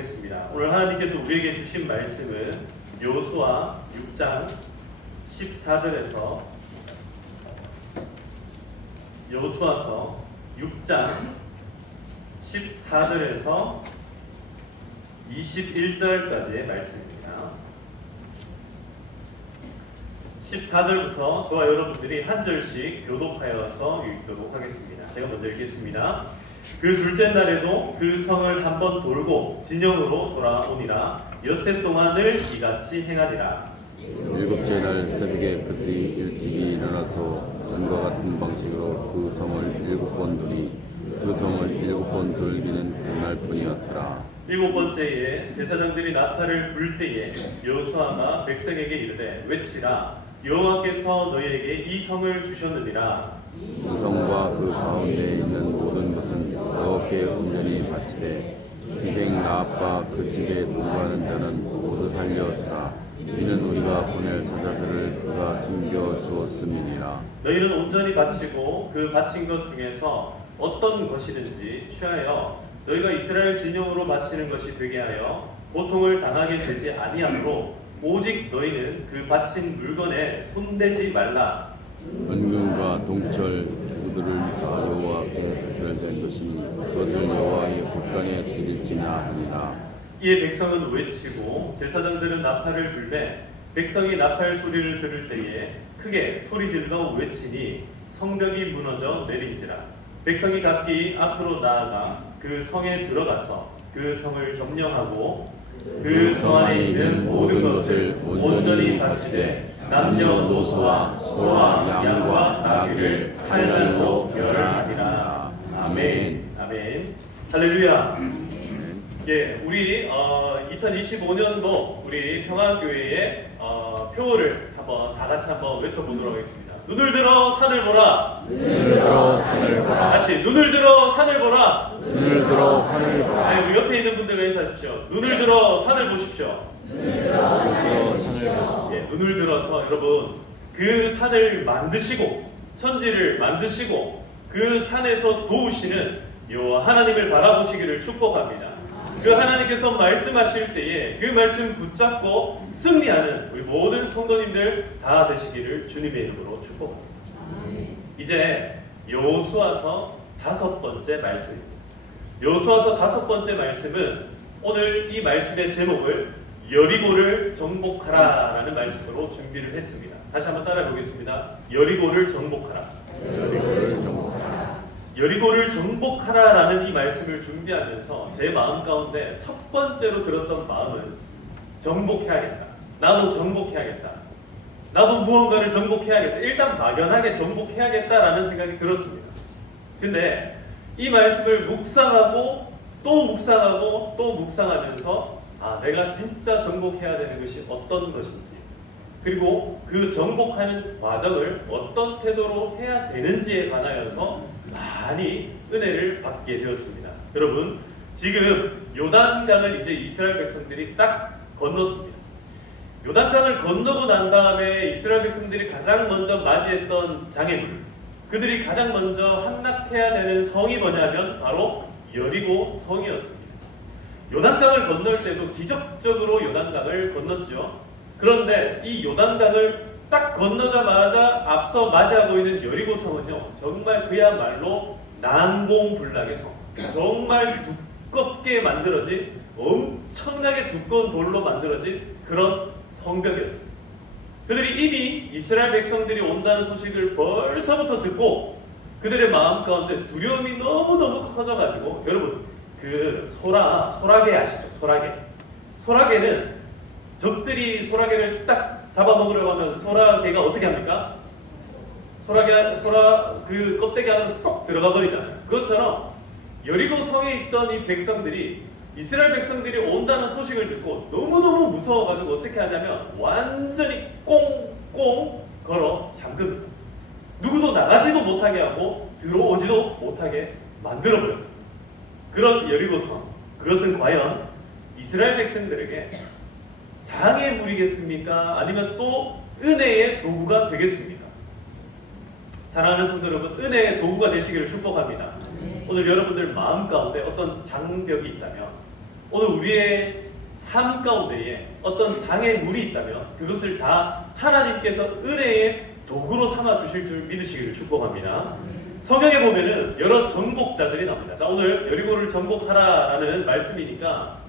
하겠습니다. 오늘 하나님께서 우리에게 주신 말씀은 여호수아 6장 14절에서 여호수아서 6장 14절에서 21절까지의 말씀입니다. 14절부터 저와 여러분들이 한 절씩 교독하여서 읽도록 하겠습니다. 제가 먼저 읽겠습니다. 그 둘째 날에도 그 성을 한번 돌고 진영으로 돌아오니라. 엿새 동안을 이같이 행하니라. 일곱째 날 새벽에 그들이 일찍이 일어나서 전과 같은 방식으로 그 성을 7번 돌이 그 성을 7번 돌기는 그날뿐이었더라. 일곱 번째에 제사장들이 나팔을 불 때에 여호수아가 백성에게 이르되 외치라. 여호와께서 너희에게 이 성을 주셨느니라. 그 성과 그 가운데 있는 모든 것은 여호와께 온전히 바치되 기생 라합과 그 집에 동거하는 자는 모두 살려주라. 이는 우리가 보낼 사자들을 그가 숨겨 주었음이니라. 너희는 온전히 바치고 그 바친 것 중에서 어떤 것이든지 취하여 너희가 이스라엘 진영으로 바치는 것이 되게 하여 고통을 당하게 되지 아니하므로 오직 너희는 그 바친 물건에 손대지 말라. 은금과 동철 그들을 여호와께 배별된 것이니 그것을 여호와의 곳간에 드릴지나 하니라. 이에 백성은 외치고 제사장들은 나팔을 불매 백성이 나팔 소리를 들을 때에 크게 소리질러 외치니 성벽이 무너져 내린지라. 백성이 각기 앞으로 나아가 그 성에 들어가서 그 성을 점령하고 그 성 안에 있는 모든 것을 온전히 바치되 남녀노소와 소와 양과 나귀를 칼날로 멸하니라. 아멘. 아멘. 할렐루야. 예, 우리 2025년도 우리 평화교회의 표어를 한번 다 같이 한번 외쳐보도록 하겠습니다. 눈을 들어 산을 보라. 눈을 들어 산을 보라. 다시 눈을 들어 산을 보라. 눈을 들어 산을 보라. 아니, 우리 옆에 있는 분들과 인사하십시오. 눈을 들어 산을 보십시오. 눈을 들어 산을 보십시오. 예, 눈을 들어서 여러분 그 산을 만드시고 천지를 만드시고 그 산에서 도우시는 여호와 하나님을 바라보시기를 축복합니다. 그 하나님께서 말씀하실 때에 그 말씀 붙잡고 승리하는 우리 모든 성도님들 다 되시기를 주님의 이름으로 축복합니다. 이제 여호수아서 5번째 말씀입니다. 여호수아서 5번째 말씀은 오늘 이 말씀의 제목을 여리고를 정복하라라는 말씀으로 준비를 했습니다. 다시 한번 따라해 보겠습니다. 여리고를 정복하라. 여리고를 정복하라. 여리고를 정복하라라는 이 말씀을 준비하면서 제 마음 가운데 첫 번째로 들었던 마음은 정복해야겠다. 나도 정복해야겠다. 나도 무언가를 정복해야겠다. 일단 막연하게 정복해야겠다라는 생각이 들었습니다. 근데 이 말씀을 묵상하고 또 묵상하고 또 묵상하면서 내가 진짜 정복해야 되는 것이 어떤 것인지, 그리고 그 정복하는 과정을 어떤 태도로 해야 되는지에 관하여서 많이 은혜를 받게 되었습니다. 여러분, 지금 요단강을 이제 이스라엘 백성들이 딱 건넜습니다. 요단강을 건너고 난 다음에 이스라엘 백성들이 가장 먼저 맞이했던 장애물, 그들이 가장 먼저 함락해야 되는 성이 뭐냐면 바로 여리고 성이었습니다. 요단강을 건널 때도 기적적으로 요단강을 건넜죠. 그런데 이 요단강을 딱 건너자마자 앞서 맞이하고 있는 여리고 성은요, 정말 그야말로 난공불락의 성, 정말 두껍게 만들어진, 엄청나게 두꺼운 돌로 만들어진 그런 성벽이었습니다. 그들이 이미 이스라엘 백성들이 온다는 소식을 벌써부터 듣고 그들의 마음 가운데 두려움이 너무너무 커져가지고, 여러분 그 소라게 아시죠? 소라게는 적들이 소라게를 딱 잡아먹으려고 하면 소라게가 어떻게 합니까? 소라 그 껍데기 안으로 쏙 들어가 버리잖아요. 그것처럼 여리고 성에 있던 이 백성들이, 이스라엘 백성들이 온다는 소식을 듣고 너무너무 무서워가지고 어떻게 하냐면 완전히 꽁꽁 걸어 잠깁니다. 누구도 나가지도 못하게 하고 들어오지도 못하게 만들어버렸습니다. 그런 여리고 성, 그것은 과연 이스라엘 백성들에게 장애물이겠습니까? 아니면 또 은혜의 도구가 되겠습니까? 사랑하는 성도 여러분, 은혜의 도구가 되시기를 축복합니다. 오늘 여러분들 마음 가운데 어떤 장벽이 있다면, 오늘 우리의 삶 가운데에 어떤 장애물이 있다면 그것을 다 하나님께서 은혜의 도구로 삼아 주실 줄 믿으시기를 축복합니다. 성경에 보면은 여러 정복자들이 나옵니다. 자, 오늘 여리고를 정복하라라는 말씀이니까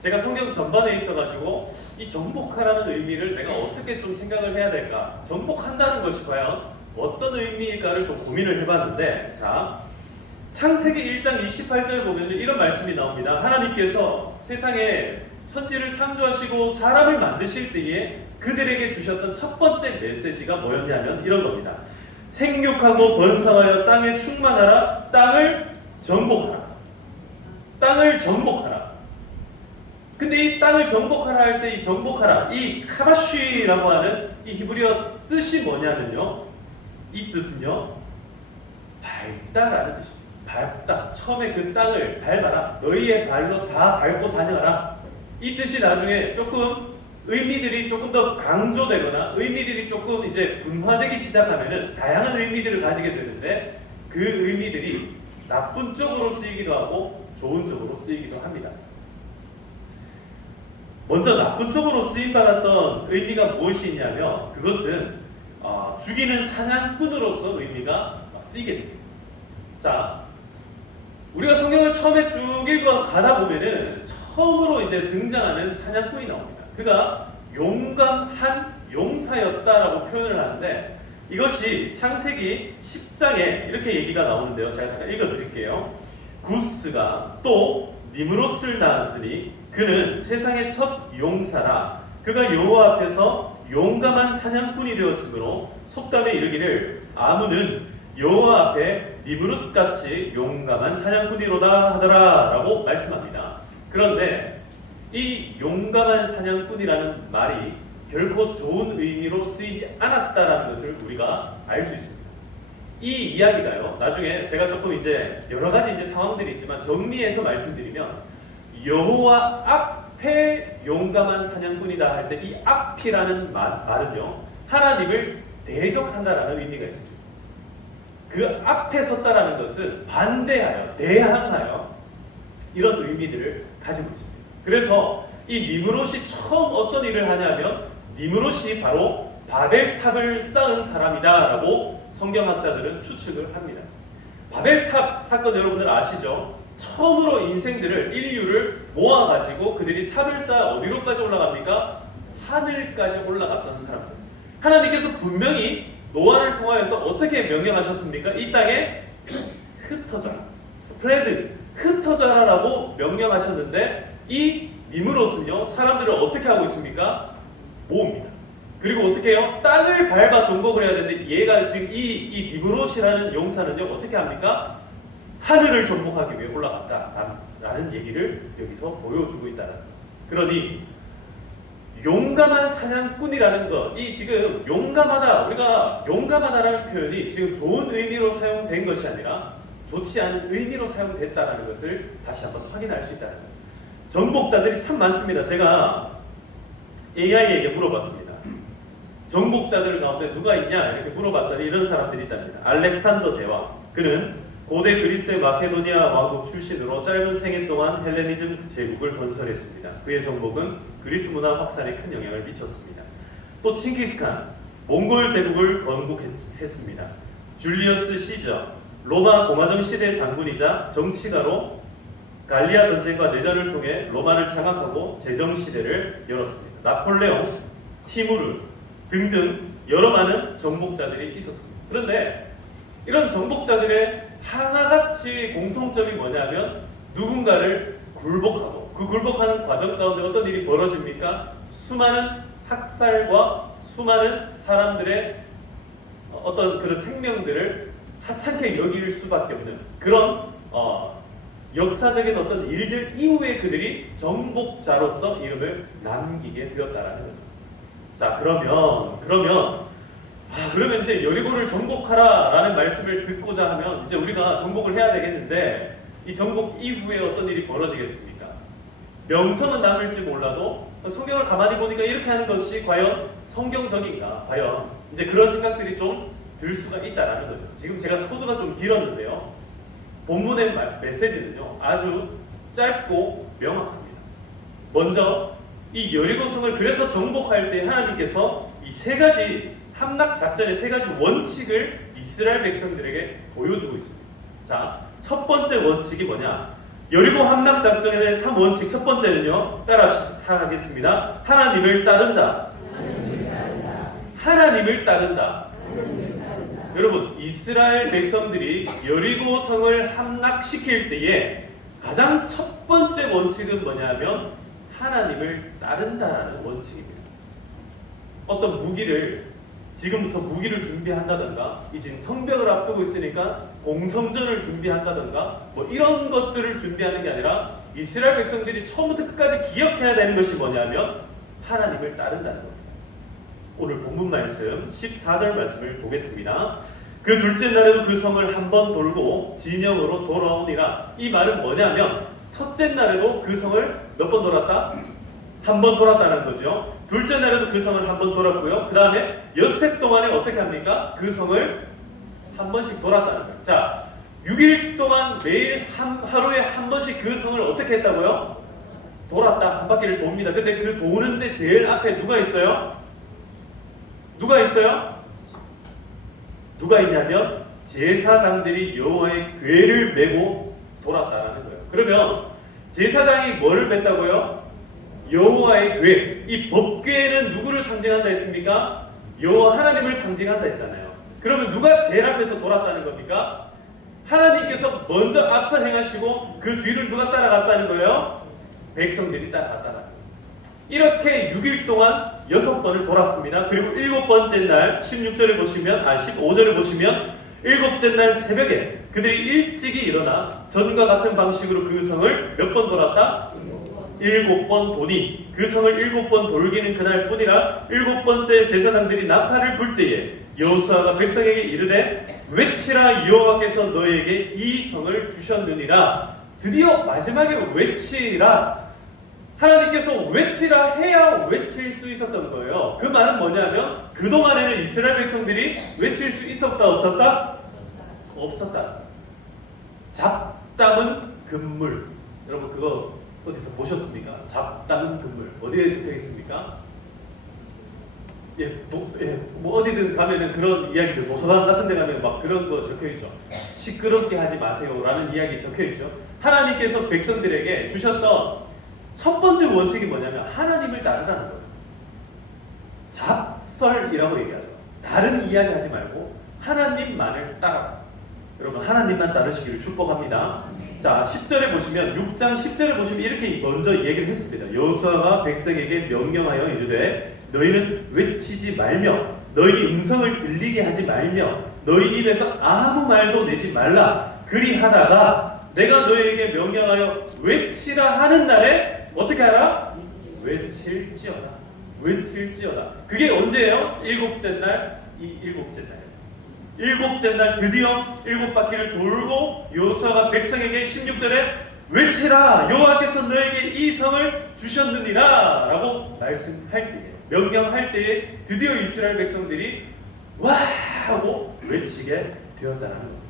제가 성경 전반에 있어가지고 이 정복하라는 의미를 내가 어떻게 좀 생각을 해야 될까? 정복한다는 것이 과연 어떤 의미일까를 좀 고민을 해봤는데, 자, 창세기 1장 28절 보면 이런 말씀이 나옵니다. 하나님께서 세상에 천지를 창조하시고 사람을 만드실 때에 그들에게 주셨던 첫 번째 메시지가 뭐였냐면 이런 겁니다. 생육하고 번성하여 땅에 충만하라. 땅을 정복하라. 땅을 정복하라. 근데 이 땅을 정복하라 할 때 이 정복하라, 이 카바쉬라고 하는 이 히브리어 뜻이 뭐냐면요, 이 뜻은요 밟다라는 뜻입니다. 밟다. 처음에 그 땅을 밟아라. 너희의 발로 다 밟고 다녀라. 이 뜻이 나중에 조금 의미들이 조금 더 강조되거나 의미들이 조금 이제 분화되기 시작하면은 다양한 의미들을 가지게 되는데, 그 의미들이 나쁜 쪽으로 쓰이기도 하고 좋은 쪽으로 쓰이기도 합니다. 먼저 나쁜 쪽으로 쓰임받았던 의미가 무엇이 있냐면 그것은 죽이는 사냥꾼으로서 의미가 쓰이게 됩니다. 자, 우리가 성경을 처음에 쭉 읽어가다 보면은 처음으로 이제 등장하는 사냥꾼이 나옵니다. 그가 용감한 용사였다라고 표현을 하는데, 이것이 창세기 10장에 이렇게 얘기가 나오는데요. 제가 잠깐 읽어드릴게요. 구스가 또 니므롯을 낳았으니 그는 세상의 첫 용사라. 그가 여호와 앞에서 용감한 사냥꾼이 되었으므로 속담에 이르기를 아문은 여호와 앞에 니므롯같이 용감한 사냥꾼이로다 하더라 라고 말씀합니다. 그런데 이 용감한 사냥꾼이라는 말이 결코 좋은 의미로 쓰이지 않았다라는 것을 우리가 알 수 있습니다. 이 이야기가요, 나중에 제가 조금 이제 여러 가지 이제 상황들이 있지만 정리해서 말씀드리면, 여호와 앞에 용감한 사냥꾼이다 할 때 이 앞이라는 말은요 하나님을 대적한다라는 의미가 있습니다. 그 앞에 섰다라는 것은 반대하여, 대항하여 이런 의미들을 가지고 있습니다. 그래서 이 니므롯이 처음 어떤 일을 하냐면 니므롯이 바로 바벨탑을 쌓은 사람이다라고 성경학자들은 추측을 합니다. 바벨탑 사건 여러분들 아시죠? 처음으로 인류를 모아가지고 그들이 탑을 쌓아 어디로까지 올라갑니까? 하늘까지 올라갔던 사람들. 하나님께서 분명히 노아를 통하여서 어떻게 명령하셨습니까? 이 땅에 흩어져라, 스프레드, 흩어져라라고 명령하셨는데, 이 니므롯은요 사람들을 어떻게 하고 있습니까? 모읍니다. 그리고 어떻게 해요? 땅을 밟아 정복을 해야 되는데, 얘가 지금 이 니므롯이라는 용사는요 어떻게 합니까? 하늘을 정복하기 위해 올라갔다라는 얘기를 여기서 보여주고 있다는 거예요. 그러니 용감한 사냥꾼이라는 것, 이 지금 용감하다, 우리가 용감하다라는 표현이 지금 좋은 의미로 사용된 것이 아니라 좋지 않은 의미로 사용됐다는 것을 다시 한번 확인할 수 있다는 거예요. 정복자들이 참 많습니다. 제가 AI에게 물어봤습니다. 정복자들 가운데 누가 있냐 이렇게 물어봤더니 이런 사람들이 있답니다. 알렉산더 대왕, 그는 고대 그리스의 마케도니아 왕국 출신으로 짧은 생애 동안 헬레니즘 제국을 건설했습니다. 그의 정복은 그리스 문화 확산에 큰 영향을 미쳤습니다. 또 칭기스칸, 몽골 제국을 건국했습니다. 줄리어스 시저, 로마 공화정 시대 장군이자 정치가로 갈리아 전쟁과 내전을 통해 로마를 장악하고 제정 시대를 열었습니다. 나폴레옹, 티무르 등등 여러 많은 정복자들이 있었습니다. 그런데 이런 정복자들의 하나같이 공통점이 뭐냐면 누군가를 굴복하고, 그 굴복하는 과정 가운데 어떤 일이 벌어집니까? 수많은 학살과 수많은 사람들의 어떤 그런 생명들을 하찮게 여길 수밖에 없는 그런 역사적인 어떤 일들 이후에 그들이 정복자로서 이름을 남기게 되었다라는 거죠. 자, 그러면 이제 여리고를 정복하라라는 말씀을 듣고자 하면 이제 우리가 정복을 해야 되겠는데, 이 정복 이후에 어떤 일이 벌어지겠습니까? 명성은 남을지 몰라도 성경을 가만히 보니까 이렇게 하는 것이 과연 성경적인가? 과연 이제 그런 생각들이 좀 들 수가 있다라는 거죠. 지금 제가 소두가 좀 길었는데요. 본문의 메시지는요 아주 짧고 명확합니다. 먼저 이 여리고성을 그래서 정복할 때 하나님께서 이 세 가지 함락 작전의 세 가지 원칙을 이스라엘 백성들에게 보여주고 있습니다. 자, 첫 번째 원칙이 뭐냐? 여리고 함락 작전의 3원칙 첫 번째는요. 따라 하겠습니다. 하나님을 따른다. 하나님을 따른다. 여러분, 이스라엘 백성들이 여리고 성을 함락시킬 때에 가장 첫 번째 원칙은 뭐냐면 하나님을 따른다라는 원칙입니다. 어떤 지금부터 무기를 준비한다던가, 이 지금 성벽을 앞두고 있으니까 공성전을 준비한다던가, 뭐 이런 것들을 준비하는 게 아니라 이스라엘 백성들이 처음부터 끝까지 기억해야 되는 것이 뭐냐면 하나님을 따른다는 겁니다. 오늘 본문 말씀 14절 말씀을 보겠습니다. 그 둘째 날에도 그 성을 한 번 돌고 진영으로 돌아오니라. 이 말은 뭐냐면 첫째 날에도 그 성을 몇 번 돌았다? 한 번 돌았다는 거죠. 둘째 날에도 그 성을 한 번 돌았고요. 그 다음에 엿새 동안에 어떻게 합니까? 그 성을 한 번씩 돌았다는 거예요. 자, 6일 동안 매일 하루에 한 번씩 그 성을 어떻게 했다고요? 돌았다. 한 바퀴를 돕니다. 근데 그 도는데 제일 앞에 누가 있어요? 누가 있어요? 누가 있냐면 제사장들이 여호와의 궤를 메고 돌았다라는 거예요. 그러면 제사장이 뭐를 맸다고요? 여호와의 궤. 이 법궤는 누구를 상징한다 했습니까? 여호와 하나님을 상징한다 했잖아요. 그러면 누가 제일 앞에서 돌았다는 겁니까? 하나님께서 먼저 앞서 행하시고 그 뒤를 누가 따라갔다는 거예요? 백성들이 따라갔다는 거예요. 이렇게 6일 동안 6번을 돌았습니다. 그리고 7번째 날 15절에 보시면 7째 날 새벽에 그들이 일찍이 일어나 전과 같은 방식으로 그 성을 몇 번 돌았다? 7번 도니 그 성을 7번 돌기는 그날 뿐이라 7번째 제사장들이 나팔을 불 때에 여호수아가 백성에게 이르되 외치라 여호와께서 너에게 이 성을 주셨느니라. 드디어 마지막에 외치라. 하나님께서 외치라 해야 외칠 수 있었던 거예요. 그 말은 뭐냐면 그동안에는 이스라엘 백성들이 외칠 수 있었다 없었다? 없었다. 잡담은 금물. 여러분 그거 어디서 보셨습니까? 잡담은 금물. 어디에 적혀 있습니까? 뭐 어디든 가면은 그런 이야기들, 도서관 같은 데 가면 막 그런 거 적혀 있죠. 시끄럽게 하지 마세요라는 이야기 적혀 있죠. 하나님께서 백성들에게 주셨던 첫 번째 원칙이 뭐냐면 하나님을 따르라는 거예요. 잡설이라고 얘기하죠. 다른 이야기 하지 말고 하나님만을 따라. 여러분 하나님만 따르시기를 축복합니다. 자, 10절에 보시면 6장 10절에 보시면 이렇게 먼저 얘기를 했습니다. 여호수아가 백성에게 명령하여 이르되 너희는 외치지 말며 너희 음성을 들리게 하지 말며 너희 입에서 아무 말도 내지 말라. 그리하다가 내가 너희에게 명령하여 외치라 하는 날에 어떻게 하라? 외칠지어다. 외칠지어다. 그게 언제예요? 7째 날. 이 7째 날. 7째 날 드디어 7바퀴를 돌고 여호수아가 백성에게 16절에 외치라 여호와께서 너에게 이 성을 주셨느니라 라고 말씀할 때에, 명령할 때에 드디어 이스라엘 백성들이 와 하고 외치게 되었다는 겁니다.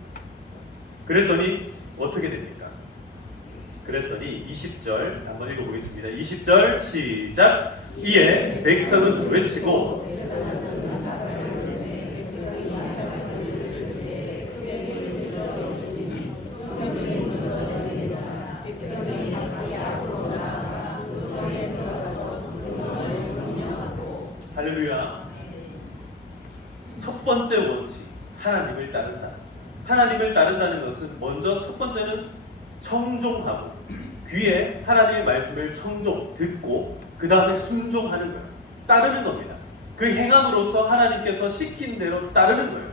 그랬더니 어떻게 됩니까? 그랬더니 20절 한번 읽어보겠습니다. 20절 시작. 이에 백성은 외치고 할렐루야. 첫 번째 원칙, 하나님을 따른다. 하나님을 따른다는 것은 먼저 첫 번째는 청종하고 귀에 하나님의 말씀을 듣고 그 다음에 순종하는 거예요. 따르는 겁니다. 그 행함으로써 하나님께서 시킨 대로 따르는 거예요.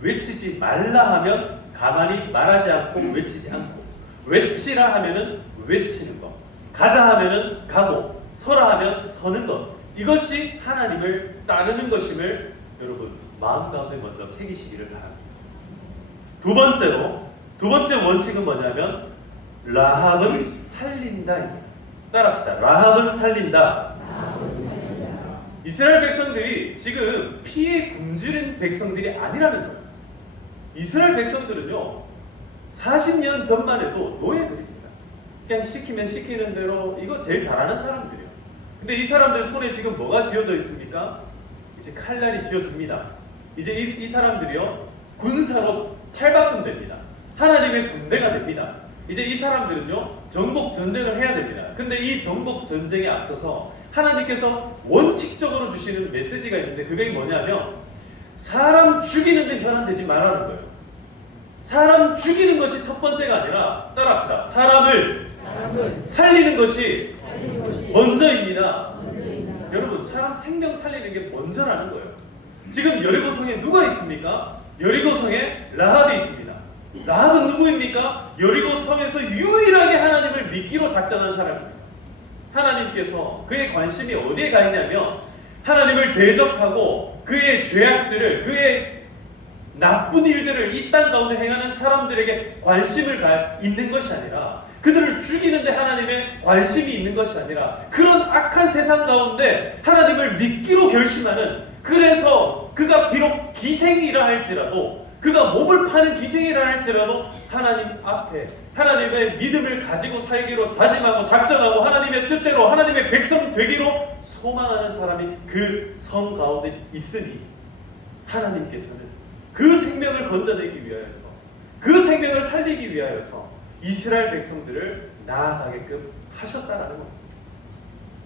외치지 말라 하면 가만히 말하지 않고 외치지 않고, 외치라 하면은 외치는 것, 가자 하면은 가고, 서라 하면 서는 것. 이것이 하나님을 따르는 것임을 여러분 마음 가운데 먼저 새기시기를 바랍니다. 두 번째 원칙은 뭐냐면 라합은 살린다. 따라합시다. 라합은 살린다. 이스라엘 백성들이 지금 피에 굶주린 백성들이 아니라는 거예요. 이스라엘 백성들은요 40년 전만 해도 노예들입니다. 그냥 시키면 시키는 대로 이거 제일 잘하는 사람들이에요. 근데 이 사람들 손에 지금 뭐가 쥐어져 있습니까? 이제 칼날이 쥐어집니다. 이제 이 사람들이요 군사로 탈바꿈됩니다. 하나님의 군대가 됩니다. 이제 이 사람들은요 정복 전쟁을 해야 됩니다. 근데 이 정복 전쟁에 앞서서 하나님께서 원칙적으로 주시는 메시지가 있는데 그게 뭐냐면 사람 죽이는 데 혈안되지 말라는 거예요. 사람 죽이는 것이 첫 번째가 아니라 따라합시다. 사람을 살리는 것이 먼저입니다. 여러분 사람 생명 살리는 게 먼저라는 거예요. 지금 여리고성에 누가 있습니까? 여리고성에 라합이 있습니다. 라합은 누구입니까? 여리고성에서 유일하게 하나님을 믿기로 작정한 사람입니다. 하나님께서 그의 관심이 어디에 가 있냐면 하나님을 대적하고 그의 죄악들을 그의 나쁜 일들을 이 땅 가운데 행하는 사람들에게 관심을 있는 것이 아니라 그들을 죽이는데 하나님의 관심이 있는 것이 아니라 그런 악한 세상 가운데 하나님을 믿기로 결심하는 그래서 그가 비록 기생이라 할지라도 그가 몸을 파는 기생이라 할지라도 하나님 앞에 하나님의 믿음을 가지고 살기로 다짐하고 작정하고 하나님의 뜻대로 하나님의 백성 되기로 소망하는 사람이 그 성 가운데 있으니 하나님께서는 그 생명을 건져내기 위하여서 그 생명을 살리기 위하여서 이스라엘 백성들을 나아가게끔 하셨다라는 겁니다.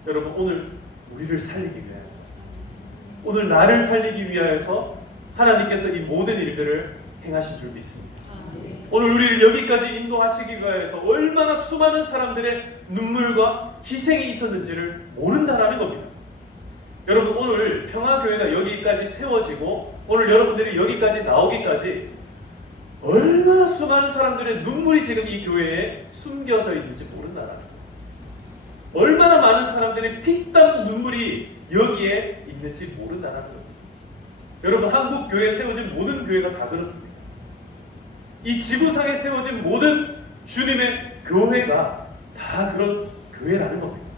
여러분 오늘 우리를 살리기 위하여서 오늘 나를 살리기 위하여서 하나님께서 이 모든 일들을 행하신 줄 믿습니다. 오늘 우리를 여기까지 인도하시기 위하여서 얼마나 수많은 사람들의 눈물과 희생이 있었는지를 모른다라는 겁니다. 여러분 오늘 평화교회가 여기까지 세워지고 오늘 여러분들이 여기까지 나오기까지 얼마나 수많은 사람들의 눈물이 지금 이 교회에 숨겨져 있는지 모른다라는 거예요. 얼마나 많은 사람들의 피땀 눈물이 여기에 있는지 모른다라는 거예요. 여러분 한국 교회에 세워진 모든 교회가 다 그렇습니다. 이 지구상에 세워진 모든 주님의 교회가 다 그런 교회라는 겁니다.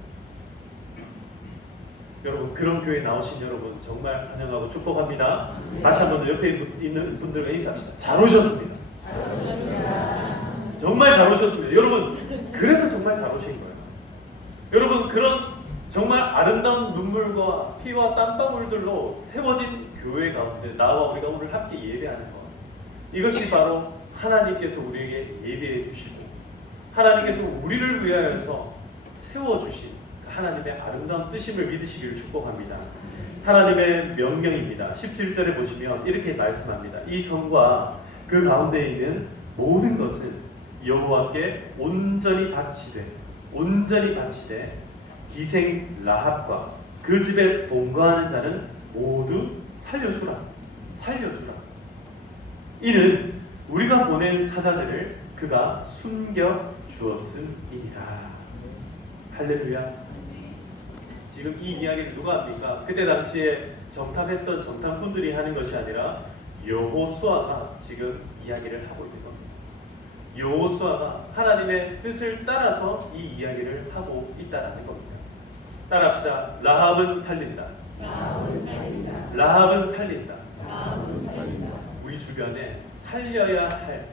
여러분 그런 교회에 나오신 여러분 정말 환영하고 축복합니다. 다시 한번 옆에 있는 분들과 인사합시다. 잘 오셨습니다. 정말 잘 오셨습니다. 여러분 그래서 정말 잘 오신 거예요. 여러분 그런 정말 아름다운 눈물과 피와 땀방울들로 세워진 교회 가운데 나와 우리가 오늘 함께 예배하는 것, 이것이 바로 하나님께서 우리에게 예배해 주시고 하나님께서 우리를 위하여서 세워주신 하나님의 아름다운 뜻임을 믿으시기를 축복합니다. 하나님의 명령입니다. 17절에 보시면 이렇게 말씀합니다. 이 성과 그 가운데 있는 모든 것은 여호와께 온전히 바치되 기생 라합과 그 집에 동거하는 자는 모두 살려주라. 이는 우리가 보낸 사자들을 그가 숨겨 주었음이니라. 할렐루야. 지금 이 이야기를 누가 합니까? 그때 당시에 정탐했던 정탐꾼들이 하는 것이 아니라 여호수아가 지금 이야기를 하고 있는 겁니다. 여호수아가 하나님의 뜻을 따라서 이 이야기를 하고 있다는 겁니다. 따라합시다. 라합은 살린다. 라합은 살린다. 우리 주변에 살려야 할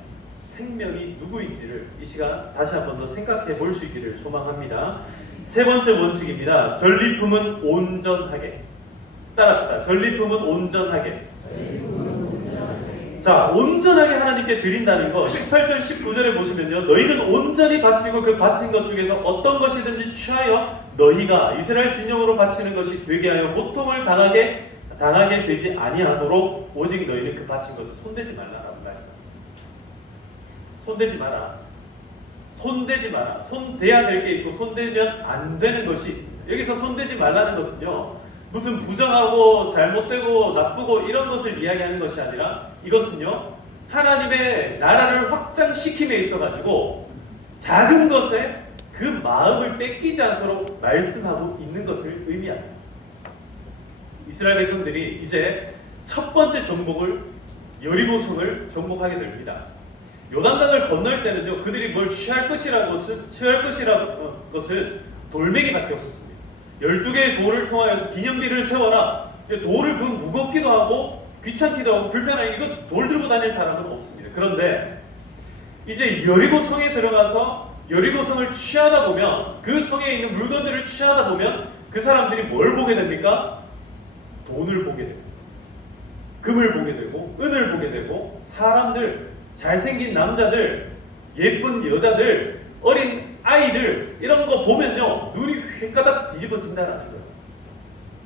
생명이 누구인지를 이 시간 다시 한 번 더 생각해 볼 수 있기를 소망합니다. 세 번째 원칙입니다. 전리품은 온전하게. 따라합시다. 전리품은 온전하게. 자, 온전하게 하나님께 드린다는 거 18절 19절에 보시면요, 너희는 온전히 바치고 그 바친 것 중에서 어떤 것이든지 취하여 너희가 이스라엘 진영으로 바치는 것이 되게 하여 고통을 당하게 되지 아니하도록 오직 너희는 그 바친 것을 손대지 말라라고 말씀합니다. 손대지 마라. 손대야 될 게 있고 손대면 안 되는 것이 있습니다. 여기서 손대지 말라는 것은요, 무슨 부정하고 잘못되고 나쁘고 이런 것을 이야기하는 것이 아니라 이것은요, 하나님의 나라를 확장시킴에 있어가지고 작은 것에 그 마음을 뺏기지 않도록 말씀하고 있는 것을 의미합니다. 이스라엘 백성들이 이제 첫 번째 정복을 여리고성을 정복하게 됩니다. 요단강을 건널 때는요, 그들이 뭘 취할 것이라는 것은 돌멩이밖에 없었습니다. 12개의 돌을 통하여서 기념비를 세워라. 돌을 그 무겁기도 하고 귀찮기도 하고 불편하게 이거 돌 들고 다닐 사람은 없습니다. 그런데 이제 여리고성에 들어가서 여리고성을 취하다 보면, 그 성에 있는 물건들을 취하다 보면 그 사람들이 뭘 보게 됩니까? 돈을 보게 됩니다. 금을 보게 되고 은을 보게 되고 사람들, 잘생긴 남자들, 예쁜 여자들, 어린 아이들 이런 거 보면요 눈이 휘가닥 뒤집어진다는 거예요.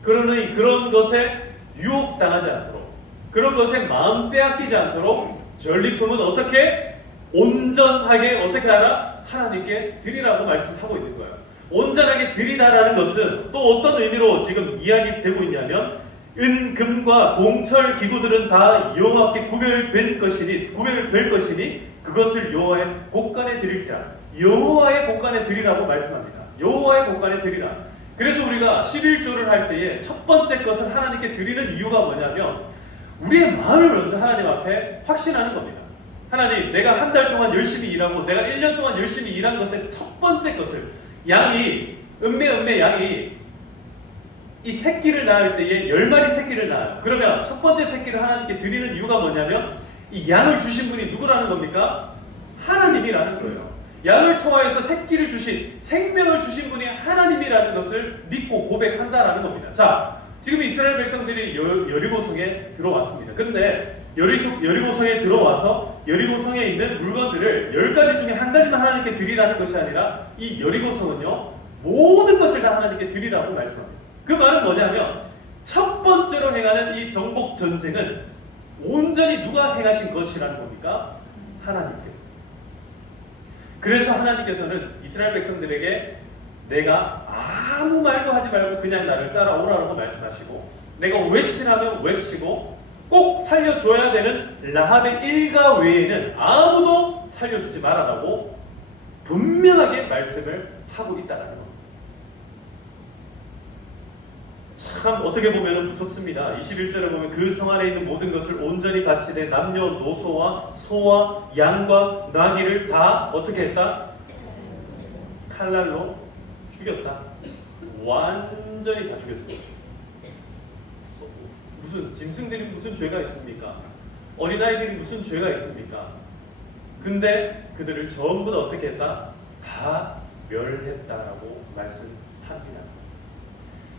그러니 그런 것에 유혹당하지 않도록, 그런 것에 마음 빼앗기지 않도록 전리품은 어떻게? 온전하게 어떻게 하라? 하나님께 드리라고 말씀하고 있는 거예요. 온전하게 드리다라는 것은 또 어떤 의미로 지금 이야기되고 있냐면, 은, 금과 동철 기구들은 다 여호와께 구별될 것이니 그것을 여호와의 곳간에 드릴지라. 여호와의 곳간에 드리라고 말씀합니다. 여호와의 곳간에 드리라. 그래서 우리가 11조를 할 때에 첫 번째 것을 하나님께 드리는 이유가 뭐냐면, 우리의 마음을 먼저 하나님 앞에 확신하는 겁니다. 하나님, 내가 한 달 동안 열심히 일하고 내가 1년 동안 열심히 일한 것의 첫 번째 것을, 양이 음매 양이 이 새끼를 낳을 때에 10마리 새끼를 낳아요. 그러면 첫 번째 새끼를 하나님께 드리는 이유가 뭐냐면, 이 양을 주신 분이 누구라는 겁니까? 하나님이라는 거예요. 양을 통하여서 새끼를 주신, 생명을 주신 분이 하나님이라는 것을 믿고 고백한다라는 겁니다. 자, 지금 이스라엘 백성들이 여리고성에 들어왔습니다. 그런데 여리고성에 들어와서 여리고성에 있는 물건들을 10가지 중에 한 가지만 하나님께 드리라는 것이 아니라, 이 여리고성은요 모든 것을 다 하나님께 드리라고 말씀합니다. 그 말은 뭐냐면, 첫 번째로 행하는 이 정복 전쟁은 온전히 누가 행하신 것이라는 겁니까? 하나님께서. 그래서 하나님께서는 이스라엘 백성들에게 내가 아무 말도 하지 말고 그냥 나를 따라오라고 말씀하시고, 내가 외치라면 외치고 꼭 살려줘야 되는 라합의 일가 외에는 아무도 살려주지 말아라고 분명하게 말씀을 하고 있다는 겁니다. 참 어떻게 보면 무섭습니다. 21절에 보면 그 성 안에 있는 모든 것을 온전히 바치되 남녀노소와 소와 양과 나귀를 다 어떻게 했다? 칼날로 죽였다. 완전히 다 죽였습니다. 무슨 짐승들이 무슨 죄가 있습니까? 어린아이들이 무슨 죄가 있습니까? 근데 그들을 전부 다 어떻게 했다? 다 멸했다라고 말씀합니다.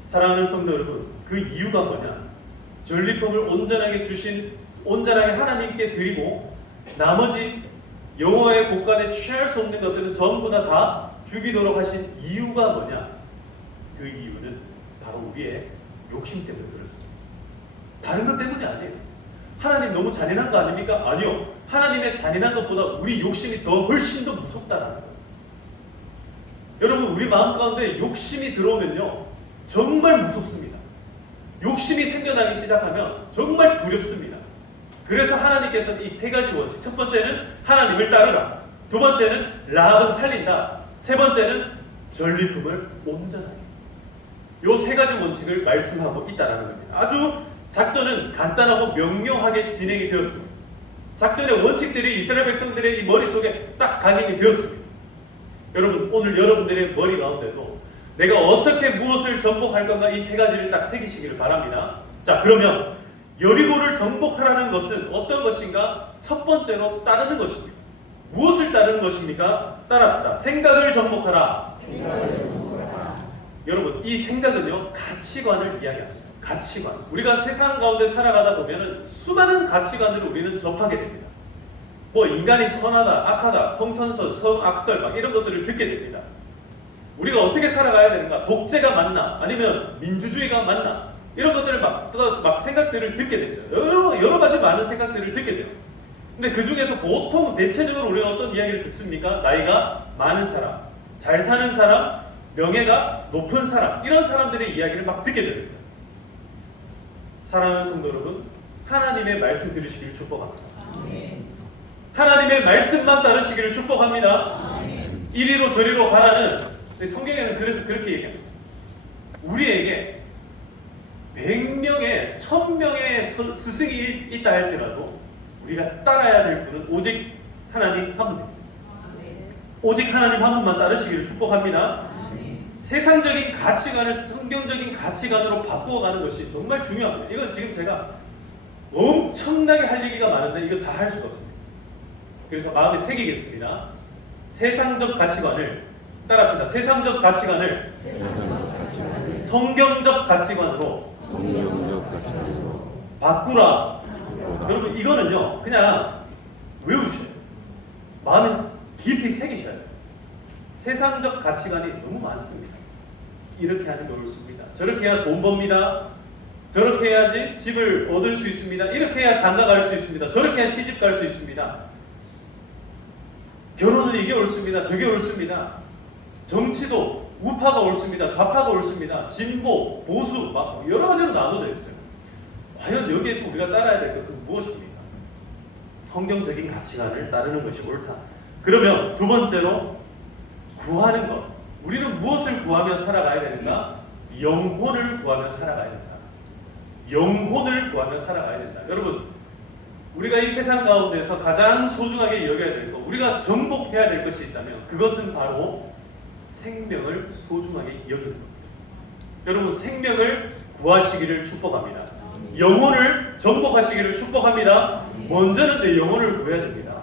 사랑하는 성도 여러분, 그 이유가 뭐냐? 전리품을 온전하게 하나님께 드리고 나머지 여호와의 곳간에 취할 수 없는 것들은 전부 다 죽이도록 하신 이유가 뭐냐? 그 이유는 바로 우리의 욕심 때문에 그렇습니다. 다른 것 때문이 아니에요. 하나님 너무 잔인한 거 아닙니까? 아니요. 하나님의 잔인한 것보다 우리 욕심이 훨씬 더 무섭다라는 거예요. 여러분, 우리 마음 가운데 욕심이 들어오면요 정말 무섭습니다. 욕심이 생겨나기 시작하면 정말 두렵습니다. 그래서 하나님께서는 이 세 가지 원칙, 첫 번째는 하나님을 따르라, 두 번째는 라합은 살린다, 세 번째는 전리품을 온전하게, 요 세 가지 원칙을 말씀하고 있다는 겁니다. 아주 작전은 간단하고 명료하게 진행이 되었습니다. 작전의 원칙들이 이스라엘 백성들의 이 머릿속에 딱 각인이 되었습니다. 여러분, 오늘 여러분들의 머리 가운데도 내가 어떻게 무엇을 정복할 건가, 이 세 가지를 딱 새기시기를 바랍니다. 자, 그러면 여리고를 정복하라는 것은 어떤 것인가? 첫 번째로 따르는 것입니다. 무엇을 따르는 것입니까? 따라합시다. 생각을 정복하라. 여러분, 이 생각은요 가치관을 이야기합니다. 가치관. 우리가 세상 가운데 살아가다 보면은 수많은 가치관들을 우리는 접하게 됩니다. 뭐 인간이 선하다, 악하다, 성선설, 성악설 막 이런 것들을 듣게 됩니다. 우리가 어떻게 살아가야 되는가? 독재가 맞나? 아니면 민주주의가 맞나? 이런 것들을 막 생각들을 듣게 됩니다. 여러 가지 많은 생각들을 듣게 돼요. 근데 그 중에서 보통 대체적으로 우리가 어떤 이야기를 듣습니까? 나이가 많은 사람, 잘 사는 사람, 명예가 높은 사람, 이런 사람들의 이야기를 막 듣게 됩니다. 사랑하는 성도 여러분, 하나님의 말씀 들으시기를 축복합니다. 하나님의 말씀만 따르시기를 축복합니다. 이리로 저리로 가라는, 성경에는 그래서 그렇게 얘기합니다. 우리에게 100명의 1000명의 스승이 있다 할지라도 우리가 따라야 될 분은 오직 하나님 한 분입니다. 오직 하나님 한 분만 따르시기를 축복합니다. 세상적인 가치관을 성경적인 가치관으로 바꾸어가는 것이 정말 중요합니다. 이건 지금 제가 엄청나게 할 얘기가 많은데 이거 다 할 수가 없습니다. 그래서 마음에 새기겠습니다. 세상적 가치관을 따라합시다. 세상적 가치관을 세상적 가치관을 성경적 가치관으로 성경적 가치관으로 바꾸라. 바꾸라. 여러분 이거는요 그냥 외우셔야 돼요. 마음에 깊이 새기셔야 돼요. 세상적 가치관이 너무 많습니다. 이렇게 하는 게 옳습니다. 저렇게 해야 돈 법니다. 저렇게 해야지 집을 얻을 수 있습니다. 이렇게 해야 장가 갈 수 있습니다. 저렇게 해야 시집 갈 수 있습니다. 결혼은 이게 옳습니다. 저게 옳습니다. 정치도 우파가 옳습니다. 좌파가 옳습니다. 진보, 보수 막 여러 가지로 나눠져 있어요. 과연 여기에서 우리가 따라야 될 것은 무엇입니까? 성경적인 가치관을 따르는 것이 옳다. 그러면 두 번째로 구하는 것. 우리는 무엇을 구하며 살아가야 되는가? 영혼을 구하며 살아가야 된다. 영혼을 구하며 살아가야 된다. 여러분, 우리가 이 세상 가운데서 가장 소중하게 여겨야 될 것, 우리가 정복해야 될 것이 있다면 그것은 바로 생명을 소중하게 여기는 겁니다. 여러분, 생명을 구하시기를 축복합니다. 영혼을 정복하시기를 축복합니다. 먼저는 내 영혼을 구해야 됩니다.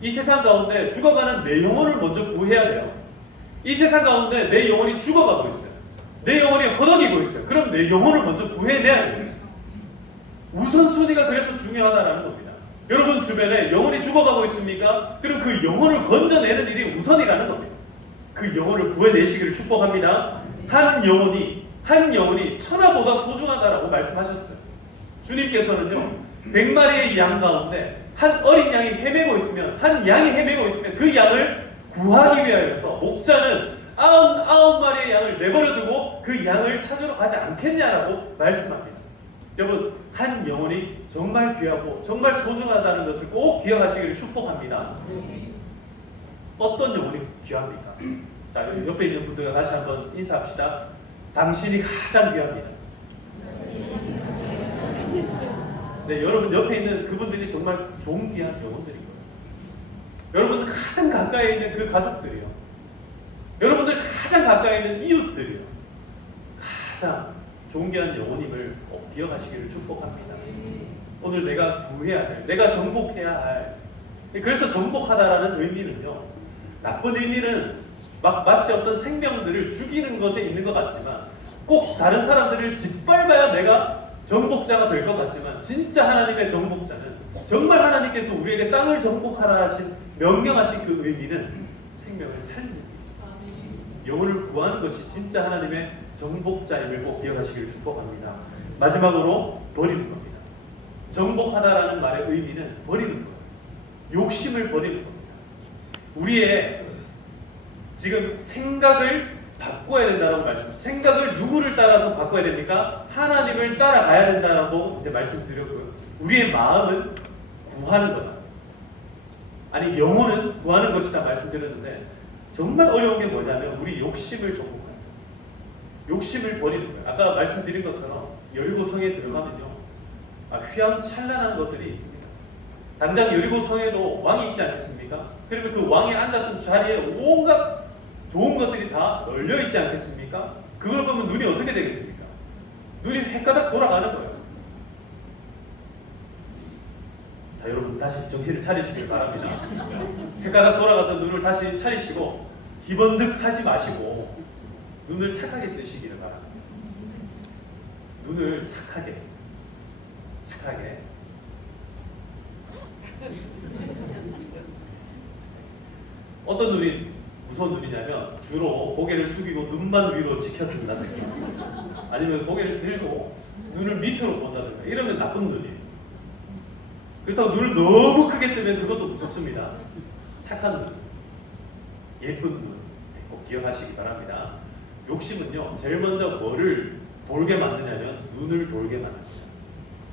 이 세상 가운데 죽어가는 내 영혼을 먼저 구해야 돼요. 이 세상 가운데 내 영혼이 죽어가고 있어요. 내 영혼이 허덕이고 있어요. 그럼 내 영혼을 먼저 구해내야 돼요. 우선순위가 그래서 중요하다라는 겁니다. 여러분 주변에 영혼이 죽어가고 있습니까? 그럼 그 영혼을 건져내는 일이 우선이라는 겁니다. 그 영혼을 구해내시기를 축복합니다. 한 영혼이 천하보다 소중하다라고 말씀하셨어요. 주님께서는요 100마리의 양 가운데 한 어린 양이 헤매고 있으면, 한 양이 헤매고 있으면 그 양을 구하기 위하여서 목자는 99마리의 양을 내버려두고 그 양을 찾으러 가지 않겠냐라고 말씀합니다. 여러분, 한 영혼이 정말 귀하고 정말 소중하다는 것을 꼭 기억하시기를 축복합니다. 어떤 영혼이 귀합니까? 자, 옆에 있는 분들과 다시 한번 인사합시다. 당신이 가장 귀합니다. 네, 여러분 옆에 있는 그분들이 정말 존귀한 영혼들인 거예요. 여러분 가장 가까이 있는 그 가족들이요. 여러분들 가장 가까이 있는 이웃들이요. 가장 존귀한 영혼임을 꼭 기억하시기를 축복합니다. 오늘 내가 구해야 될, 내가 정복해야 할, 그래서 정복하다라는 의미는요, 나쁜 의미는 마치 어떤 생명들을 죽이는 것에 있는 것 같지만, 꼭 다른 사람들을 짓밟아야 내가 정복자가 될 것 같지만, 진짜 하나님의 정복자는 정말 하나님께서 우리에게 땅을 정복하라 하신, 명령하신 그 의미는 생명을 살리는 것. 영혼을 구하는 것이 진짜 하나님의 정복자임을 꼭 기억하시기를 축복합니다. 마지막으로 버리는 겁니다. 정복하다라는 말의 의미는 버리는 거예요. 욕심을 버리는 겁니다. 우리의 지금 생각을 바꿔야 된다고 말씀드렸어요. 생각을 누구를 따라서 바꿔야 됩니까? 하나님을 따라가야 된다고 이제 말씀드렸고요. 우리의 마음은 구하는 거다. 아니 영혼은 구하는 것이다 말씀드렸는데, 정말 어려운 게 뭐냐면 우리 욕심을 정복하는 거예요. 욕심을 버리는 거예요. 아까 말씀드린 것처럼 여리고성에 들어가면요, 휘황찬란한 것들이 있습니다. 당장 여리고성에도 왕이 있지 않겠습니까? 그리고 그 왕이 앉았던 자리에 온갖 좋은 것들이 다 널려 있지 않겠습니까? 그걸 보면 눈이 어떻게 되겠습니까? 눈이 헷가닥 돌아가는 거예요. 자, 여러분 다시 정신을 차리시길 바랍니다. 헷가닥 돌아갔던 눈을 다시 차리시고 희번득하지 마시고 눈을 착하게 뜨시기를 바랍니다. 눈을 착하게 어떤 눈이 무서운 눈이냐면 주로 고개를 숙이고 눈만 위로 치켜든다든가, 아니면 고개를 들고 눈을 밑으로 본다든가, 이러면 나쁜 눈이에요. 그렇다고 눈을 너무 크게 뜨면 그것도 무섭습니다. 착한 눈, 예쁜 눈 꼭 기억하시기 바랍니다. 욕심은요, 제일 먼저 뭐를 돌게 만드냐면 눈을 돌게 만듭니다.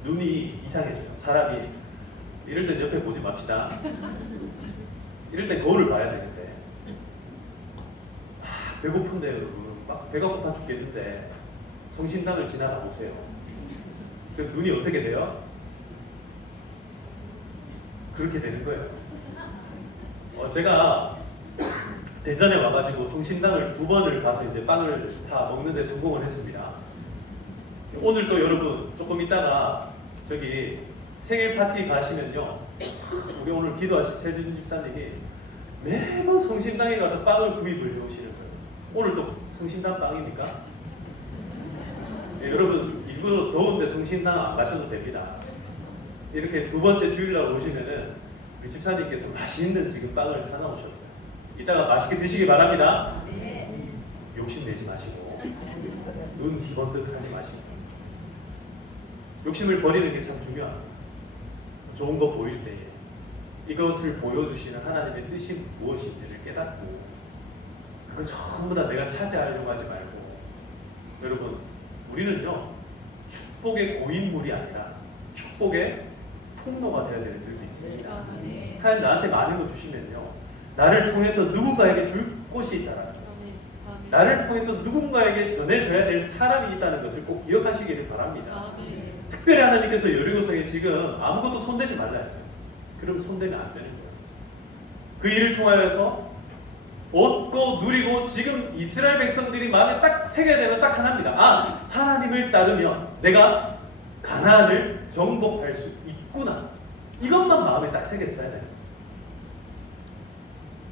눈이 이상해져요. 사람이 이럴 땐 옆에 보지 맙시다. 이럴 땐 거울을 봐야 되는데, 배고픈데 여러분, 막 배가 고파 죽겠는데 성신당을 지나가 보세요. 그럼 눈이 어떻게 돼요? 그렇게 되는 거예요. 제가 대전에 와가지고 성신당을 2번을 가서 이제 빵을 사 먹는데 성공을 했습니다. 오늘 또 여러분 조금 있다가 저기 생일 파티 가시면요, 우리 오늘 기도하실 최준 집사님이 매번 성심당에 가서 빵을 구입을 해오시는 거예요. 오늘 또 성심당 빵입니까? 네, 여러분 일부러 더운데 성심당 안 가셔도 됩니다. 이렇게 두 번째 주일날 오시면은 우리 집사님께서 맛있는 지금 빵을 사놔오셨어요. 이따가 맛있게 드시기 바랍니다. 욕심내지 마시고 눈 희번뜩하지 마시고 욕심을 버리는 게 참 중요합니다. 좋은 거 보일 때에 이것을 보여주시는 하나님의 뜻이 무엇인지를 깨닫고 그거 전부 다 내가 차지하려고 하지 말고 여러분 우리는요 축복의 고인물이 아니라 축복의 통로가 되어야 되는 줄 믿습니다. 하나님 나한테 많은 거 주시면요 나를 통해서 누군가에게 줄 곳이 있다라는 거 나를 통해서 누군가에게 전해져야 될 사람이 있다는 것을 꼭 기억하시기를 바랍니다. 특별히 하나님께서 여리고성에 지금 아무것도 손대지 말라 했어요. 그럼 손대면 안 되는 거예요. 그 일을 통하여서 얻고 누리고 지금 이스라엘 백성들이 마음에 딱 새겨야 되는 딱 하나입니다. 아, 하나님을 따르면 내가 가나안을 정복할 수 있구나. 이것만 마음에 딱 새겼어야 돼요.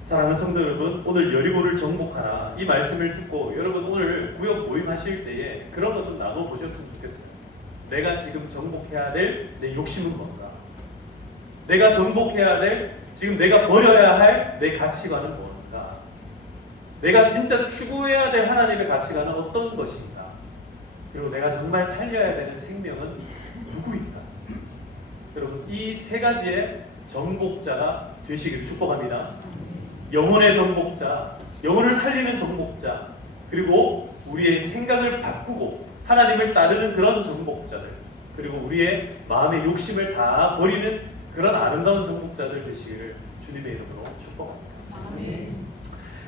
사랑하는 성도 여러분, 오늘 여리고를 정복하라 이 말씀을 듣고 여러분 오늘 구역 모임하실 때에 그런 거 좀 나눠보셨으면 좋겠어요. 내가 지금 정복해야 될 내 욕심은 뭔가? 내가 정복해야 될 지금 내가 버려야 할 내 가치관은 뭔가? 내가 진짜 추구해야 될 하나님의 가치관은 어떤 것인가? 그리고 내가 정말 살려야 되는 생명은 누구인가? 여러분 이 세 가지의 정복자가 되시기를 축복합니다. 영혼의 정복자, 영혼을 살리는 정복자, 그리고 우리의 생각을 바꾸고 하나님을 따르는 그런 정복자들, 그리고 우리의 마음의 욕심을 다 버리는 그런 아름다운 정복자들 되시기를 주님의 이름으로 축복합니다.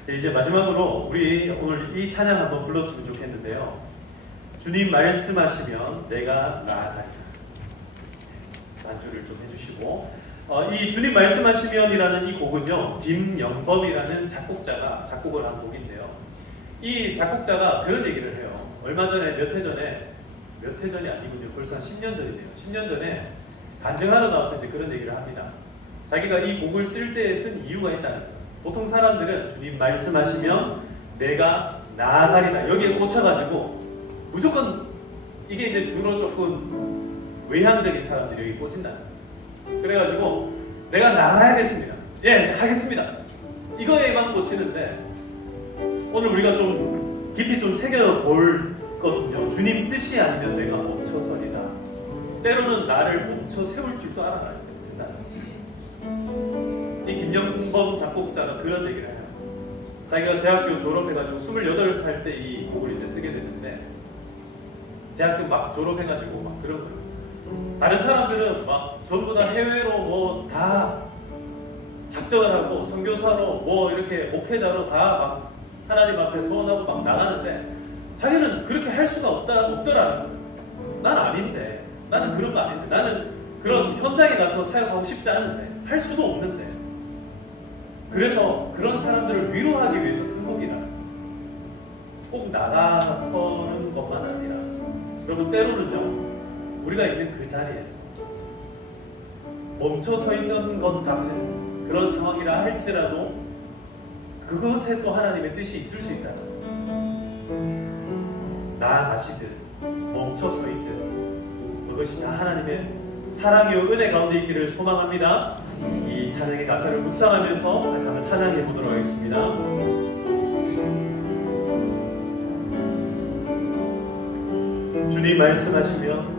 네, 이제 마지막으로 우리 오늘 이 찬양 한번 불렀으면 좋겠는데요. 주님 말씀하시면 내가 나아가리라. 반주를 좀 해주시고 이 주님 말씀하시면이라는 이 곡은요 김영범이라는 작곡자가 작곡을 한 곡인데요. 이 작곡자가 그런 얘기를 해요. 얼마 전에 몇 해 전이 아니군요. 벌써 한 10년 전이네요. 10년 전에 간증하러 나와서 이제 그런 얘기를 합니다. 자기가 이 곡을 쓸 때 쓴 이유가 있다는 거예요. 보통 사람들은 주님 말씀하시면 내가 나아가리다 여기에 꽂혀가지고 무조건 이게 이제 주로 조금 외향적인 사람들이 여기 꽂힌다는 거예요. 그래가지고 내가 나가야겠습니다. 예, 하겠습니다. 이거에만 꽂히는데 오늘 우리가 좀 깊이 좀 새겨볼 것은요. 주님 뜻이 아니면 내가 멈춰서리다. 때로는 나를 멈춰 세울 줄도 알아야 된다. 이 김영범 작곡자가 그런 얘기를 해요. 자기가 대학교 졸업해가지고 28살 때 이 곡을 이제 쓰게 됐는데 대학교 막 졸업해가지고 막 그런 거예요. 다른 사람들은 막 전부 다 해외로 뭐 다 작정을 하고 선교사로 뭐 이렇게 목회자로 다 막 하나님 앞에 서원하고 막 나가는데 자기는 그렇게 할 수가 없더라는 거예요. 난 아닌데 나는 그런 거 아닌데 나는 그런 현장에 가서 사역하고 싶지 않은데 할 수도 없는데 그래서 그런 사람들을 위로하기 위해서 쓴 곡이라 꼭 나가서는 것만 아니라 여러분 때로는요 우리가 있는 그 자리에서 멈춰서 있는 것 같은 그런 상황이라 할지라도 그것에 또 하나님의 뜻이 있을 수 있다. 나아가시든 멈춰서 있든 그것이 다 하나님의 사랑이요 은혜 가운데 있기를 소망합니다. 이 찬양의 가사를 묵상하면서 다시 한번 찬양해 보도록 하겠습니다. 주님 말씀하시면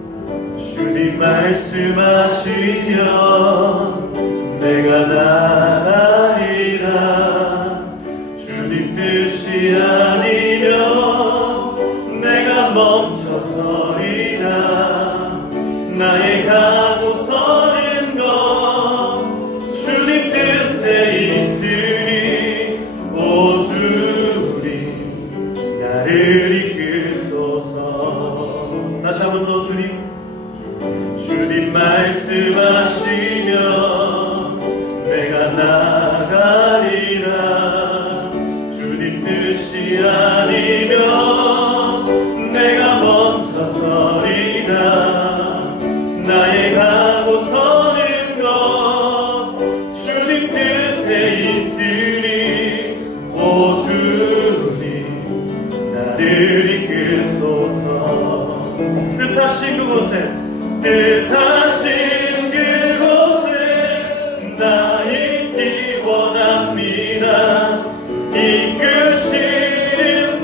주님 말씀하시면 내가 나가리라. 주님 뜻이 아니면 내가 멈춰서리라. 나의 가고 서는 것 주님 뜻에 있으니 오 주님 나를 이끄소서. 다시 한번 더 주님 말씀하시면 내가 나가리라. 주님 뜻이 아니면 내가 멈춰서리라. 나의 가고 서는 것 주님 뜻에 있으니 뜻하신 그곳에 뜻하신 그곳에 나 있기 원합니다. 이끄시는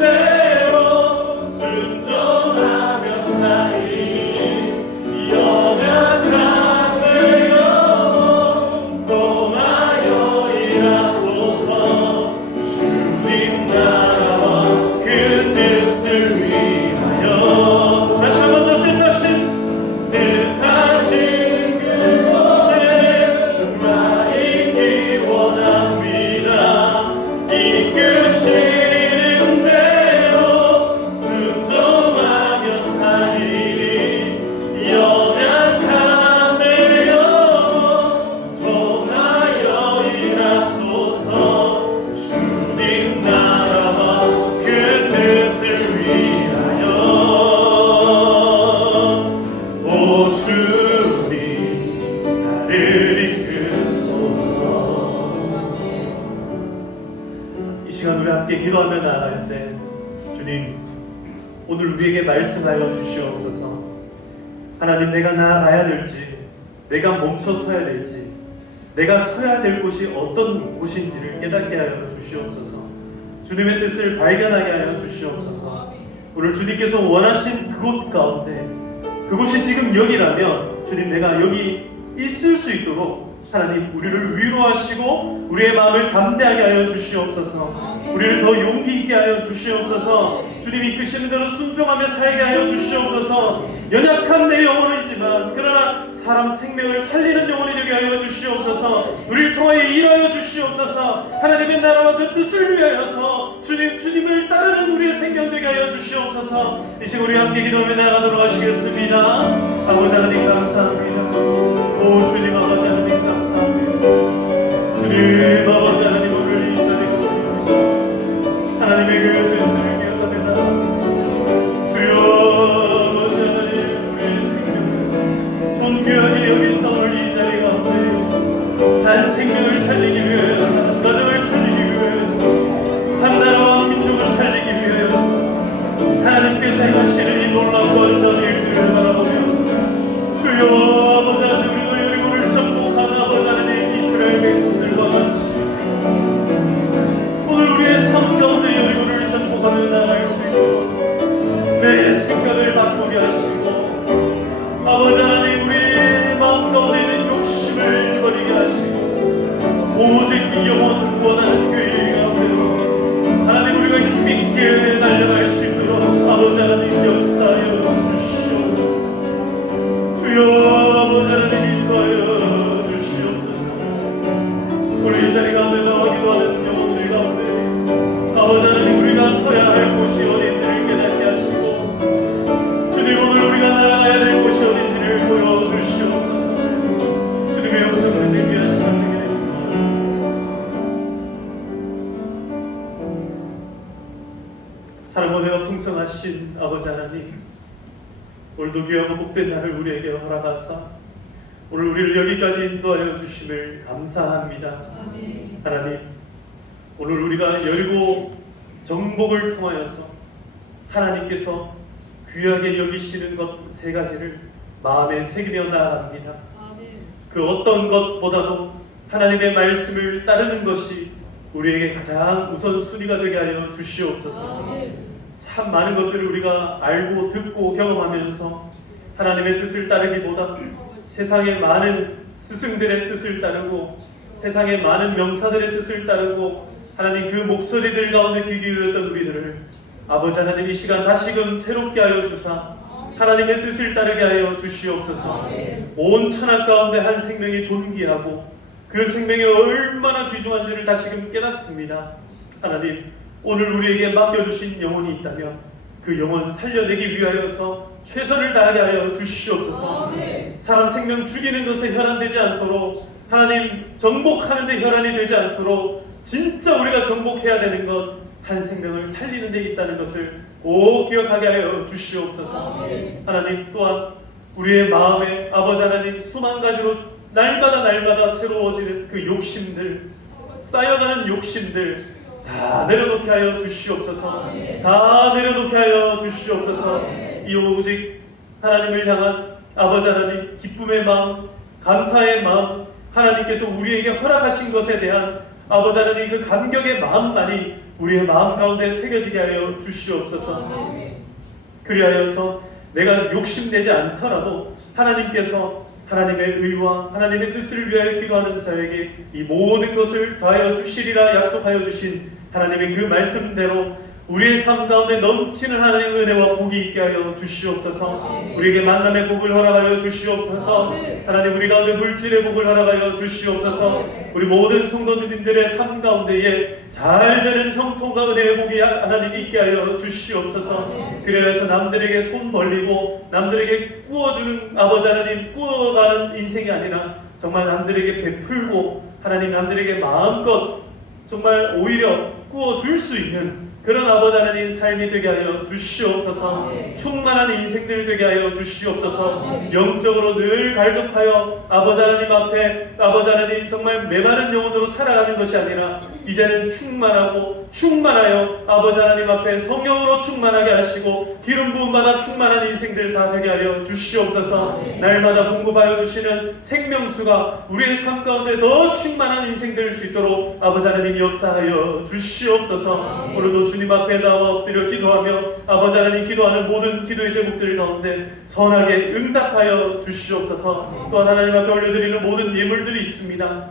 대로 순종하며 살리 연약함을 영원 통하여 일하소서. 주님 나라와 그 뜻을 위하여 다시 한 번 더 뜻하신 그곳에 나 있기 원합니다. 이끄시는 대로 순종하며 살리리 연약함의 영혼 통하여 일하소서. 주님 나라와 그 뜻을 위하여 오 주님 나를 이끄소서. 이 시간 우리 함께 기도하며 나아갈 때 주님 오늘 우리에게 말씀하여 주시옵소서. 하나님 내가 나아가야 될지 내가 멈춰 서야 될지 내가 서야 될 곳이 어떤 곳인지를 깨닫게 하여 주시옵소서. 주님의 뜻을 발견하게 하여 주시옵소서. 오늘 주님께서 원하신 그곳 가운데 그곳이 지금 여기라면 주님 내가 여기 있을 수 있도록 하나님 우리를 위로하시고 우리의 마음을 담대하게 하여 주시옵소서. 우리를 더 용기 있게 하여 주시옵소서. 주님 이끄시는 대로 순종하며 살게 하여 주시옵소서. 연약한 내 영혼이지만 그러나 사람 생명을 살리는 영혼이 되게 하여 주시옵소서. 우리를 통하여 일하여 주시옵소서. 하나님의 나라와 그 뜻을 위하여서 주님을 따르는 우리의 생명 되게 하여 주시옵소서. 이 시간 우리 함께 기도하며 나아가도록 하시겠습니다. 아버지 하나님 감사합니다. 오 주님 아버지 하나님 감사합니다. 주님 아버지 하나님 오늘 이 자리에 오셔서 하나님의 그 뜻을 기억하며 나아갑니다. 주여 아버지 하나님 우리의 생명을 존귀하게 여기서 오늘 이 자리 가운데 한 생명을 살리기 위하여 한 가정을 살리기 위하여서 한 나라와 한 민족을 살리기 위하여서 하나님께서 행하시는 이 놀랍고 아름다운 일들을 바라보며 주여 아버지 하나님 우리도 여리고를 정복하는 아버지 하나님 이스라엘 백성들과 같이 오늘 우리의 삶 가운데 여리고를 정복하며 나아갈 수 있도록 내 생각을 바꾸게 하시고 아버지 하나님 우리의 마음 가운데 있는 욕심을 버리게 하시고 오직 영원 구원하는 교회 가운데 하나님 우리가 힘있게 달려갈 수 있도록 아버지 하나님 역사하여 주시옵소서. 주여 아버지 하나님 인도하여 주시옵소서. 우리 이 자리 가운데 나와 기도하는 영혼들 가운데 아버지 하나님 우리가 서야 할 곳이 어딘지를 깨닫게 하시고 주님 오늘 우리가 나아가야 될 곳이 어딘지를 보여주시옵소서. 주님의 영성을 느끼하시는 되게 해주시옵소서. 사랑과 은혜가 풍성하신 아버지 하나님 오늘도 귀하고 복된 날을 우리에게 허락하사 오늘 우리를 여기까지 인도하여 주심을 감사합니다. 아멘. 하나님 오늘 우리가 여리고 정복을 통하여서 하나님께서 귀하게 여기시는 것 세 가지를 마음에 새기며 나아갑니다. 아멘. 그 어떤 것보다도 하나님의 말씀을 따르는 것이 우리에게 가장 우선순위가 되게 하여 주시옵소서. 아멘. 참 많은 것들을 우리가 알고 듣고 경험하면서 하나님의 뜻을 따르기보다 세상의 많은 스승들의 뜻을 따르고 세상의 많은 명사들의 뜻을 따르고 하나님 그 목소리들 가운데 귀 기울였던 우리들을 아버지 하나님 이 시간 다시금 새롭게 하여 주사 하나님의 뜻을 따르게 하여 주시옵소서. 온 천하 가운데 한 생명이 존귀하고 그 생명이 얼마나 귀중한지를 다시금 깨닫습니다. 하나님 오늘 우리에게 맡겨주신 영혼이 있다면 그 영혼 살려내기 위하여서 최선을 다하게 하여 주시옵소서. 사람 생명 죽이는 것에 혈안되지 않도록 하나님 정복하는 데 혈안이 되지 않도록 진짜 우리가 정복해야 되는 것 한 생명을 살리는 데 있다는 것을 꼭 기억하게 하여 주시옵소서. 하나님 또한 우리의 마음에 아버지 하나님 수만 가지로 날마다 새로워지는 그 욕심들 쌓여가는 욕심들 다 내려놓게 하여 주시옵소서. 다 내려놓게 하여 주시옵소서. 이 오직 하나님을 향한 아버지 하나님 기쁨의 마음, 감사의 마음, 하나님께서 우리에게 허락하신 것에 대한 아버지 하나님 그 감격의 마음만이 우리의 마음 가운데 새겨지게 하여 주시옵소서. 그리하여서 내가 욕심내지 않더라도 하나님께서 하나님의 의와 하나님의 뜻을 위하여 기도하는 자에게 이 모든 것을 더하여 주시리라 약속하여 주신 하나님의 그 말씀대로 우리의 삶 가운데 넘치는 하나님의 은혜와 복이 있게 하여 주시옵소서. 우리에게 만남의 복을 허락하여 주시옵소서. 하나님 우리 가운데 물질의 복을 허락하여 주시옵소서. 우리 모든 성도님들의 삶 가운데에 잘 되는 형통과 은혜의 복이 하나님 있게 하여 주시옵소서. 그래서 남들에게 손 벌리고 남들에게 꾸어주는 아버지 하나님 꾸어가는 인생이 아니라 정말 남들에게 베풀고 하나님 남들에게 마음껏 정말 오히려 꾸어줄 수 있는 그런 아버지 하나님 삶이 되게 하여 주시옵소서. 충만한 인생들 되게 하여 주시옵소서. 영적으로 늘 갈급하여 아버지 하나님 앞에 아버지 하나님 정말 메마른 영혼으로 살아가는 것이 아니라 이제는 충만하고 충만하여 아버지 하나님 앞에 성령으로 충만하게 하시고 기름 부음마다 충만한 인생들 다 되게 하여 주시옵소서. 날마다 공급하여 주시는 생명수가 우리의 삶 가운데 더 충만한 인생 될 수 있도록 아버지 하나님 역사하여 주시옵소서. 오늘도 주님 앞에 나와 엎드려 기도하며 아버지 하나님 기도하는 모든 기도의 제목들 가운데 선하게 응답하여 주시옵소서. 또한 하나님 앞에 올려드리는 모든 예물들이 있습니다.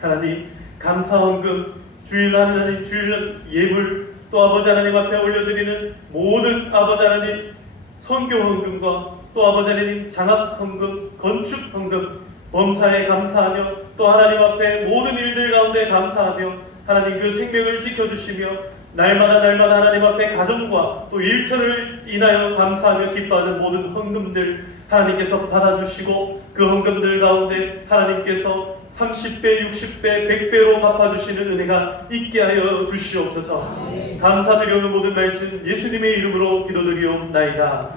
하나님 감사헌금 주일 하나님 주일 예물 또 아버지 하나님 앞에 올려드리는 모든 아버지 하나님 선교헌금과 또 아버지 하나님 장학헌금 건축헌금 범사에 감사하며 또 하나님 앞에 모든 일들 가운데 감사하며 하나님 그 생명을 지켜주시며 날마다 하나님 앞에 가정과 또 일터를 인하여 감사하며 기뻐하는 모든 헌금들 하나님께서 받아주시고 그 헌금들 가운데 하나님께서 30배, 60배, 100배로 갚아주시는 은혜가 있게 하여 주시옵소서. 감사드리오는 모든 말씀 예수님의 이름으로 기도드리옵나이다.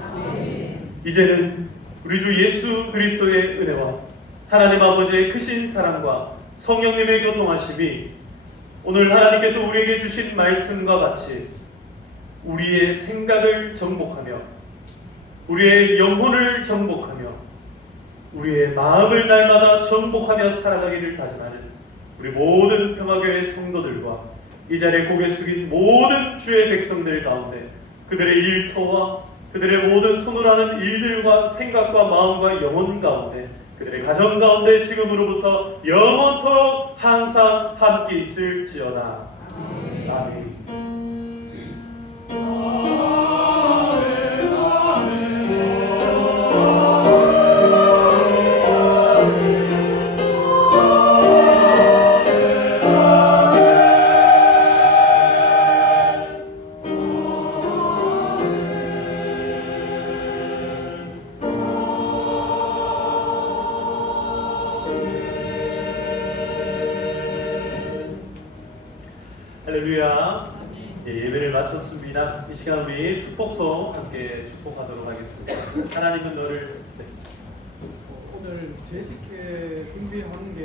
이제는 우리 주 예수 그리스도의 은혜와 하나님 아버지의 크신 사랑과 성령님의 교통하심이 오늘 하나님께서 우리에게 주신 말씀과 같이 우리의 생각을 정복하며 우리의 영혼을 정복하며 우리의 마음을 날마다 정복하며 살아가기를 다짐하는 우리 모든 평화교회 성도들과 이 자리에 고개 숙인 모든 주의 백성들 가운데 그들의 일터와 그들의 모든 손으로 하는 일들과 생각과 마음과 영혼 가운데 그들의 가정 가운데 지금으로부터 영원토록 항상 함께 있을지어다. 아멘. 할렐루야. 예배를 마쳤습니다. 이 시간 우리 축복송 함께 축복하도록 하겠습니다. 하나님은 너를 오늘 재직회 준비하는 게